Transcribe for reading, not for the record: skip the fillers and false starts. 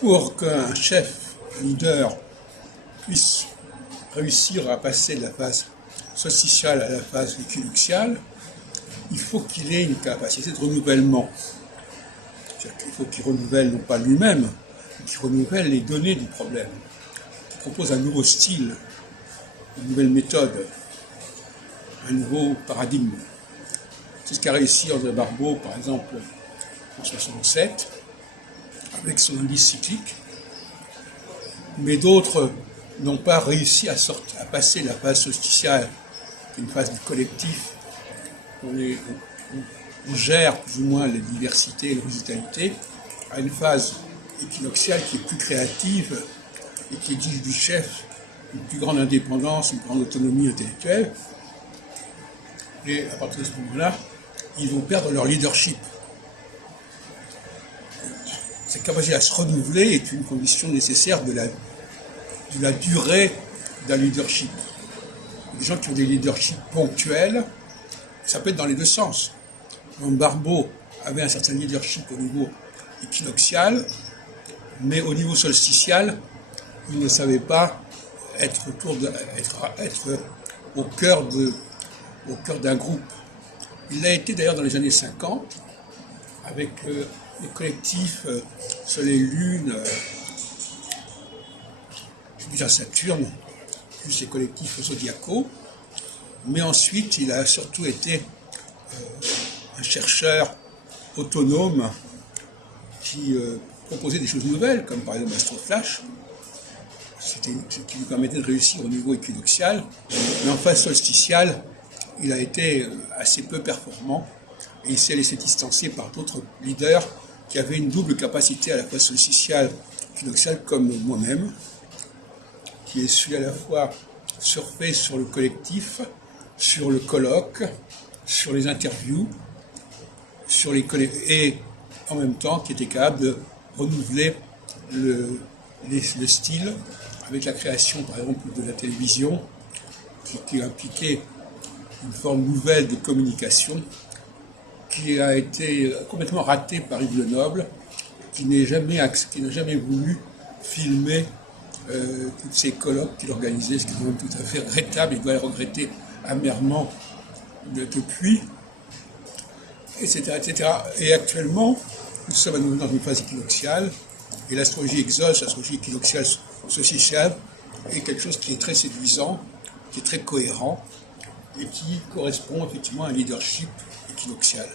Pour qu'un chef, un leader, puisse réussir à passer de la phase solsticiale à la phase équinoxiale, il faut qu'il ait une capacité de renouvellement. C'est-à-dire qu'il faut qu'il renouvelle non pas lui-même, mais qu'il renouvelle les données du problème, qu'il propose un nouveau style, une nouvelle méthode, un nouveau paradigme. C'est ce qu'a réussi André Barbeau, par exemple, en 1967, avec son indice cyclique, mais d'autres n'ont pas réussi à passer la phase solsticiale, une phase du collectif, où on gère plus ou moins les diversités et l'originalité, à une phase équinoxiale qui est plus créative et qui exige du chef une plus grande indépendance, une grande autonomie intellectuelle. Et à partir de ce moment-là, ils vont perdre leur leadership. Cette capacité à se renouveler est une condition nécessaire de la durée d'un leadership. Les gens qui ont des leaderships ponctuels, ça peut être dans les deux sens. Donc Barbeau avait un certain leadership au niveau équinoxial, mais au niveau solsticial, il ne savait pas être au cœur d'un groupe. Il l'a été d'ailleurs dans les années 50, avec les collectifs Soleil Lune, Jupiter Saturne, plus les collectifs zodiacaux, mais ensuite il a surtout été un chercheur autonome qui proposait des choses nouvelles, comme par exemple Astroflash, ce qui lui permettait de réussir au niveau équinoxial, mais en phase solsticiale, il a été assez peu performant et il s'est laissé distancer par d'autres leaders qui avaient une double capacité à la phase solsticiale équinoxiale, comme moi-même, qui ai su à la fois surfer sur le collectif, sur le colloque, sur les interviews, et en même temps qui était capable de renouveler le style avec la création par exemple de la télévision qui impliquait une forme nouvelle de communication qui a été complètement ratée par Yves Lenoble, qui n'a jamais voulu filmer tous ces colloques qu'il organisait, ce qui est quand même tout à fait regrettable. Il doit le regretter amèrement depuis, etc., etc. Et actuellement, nous sommes à nouveau dans une phase équinoxiale, et l'astrologie exode, l'astrologie équinoxiale solsticiale, est quelque chose qui est très séduisant, qui est très cohérent, et qui correspond effectivement à un leadership équinoxial.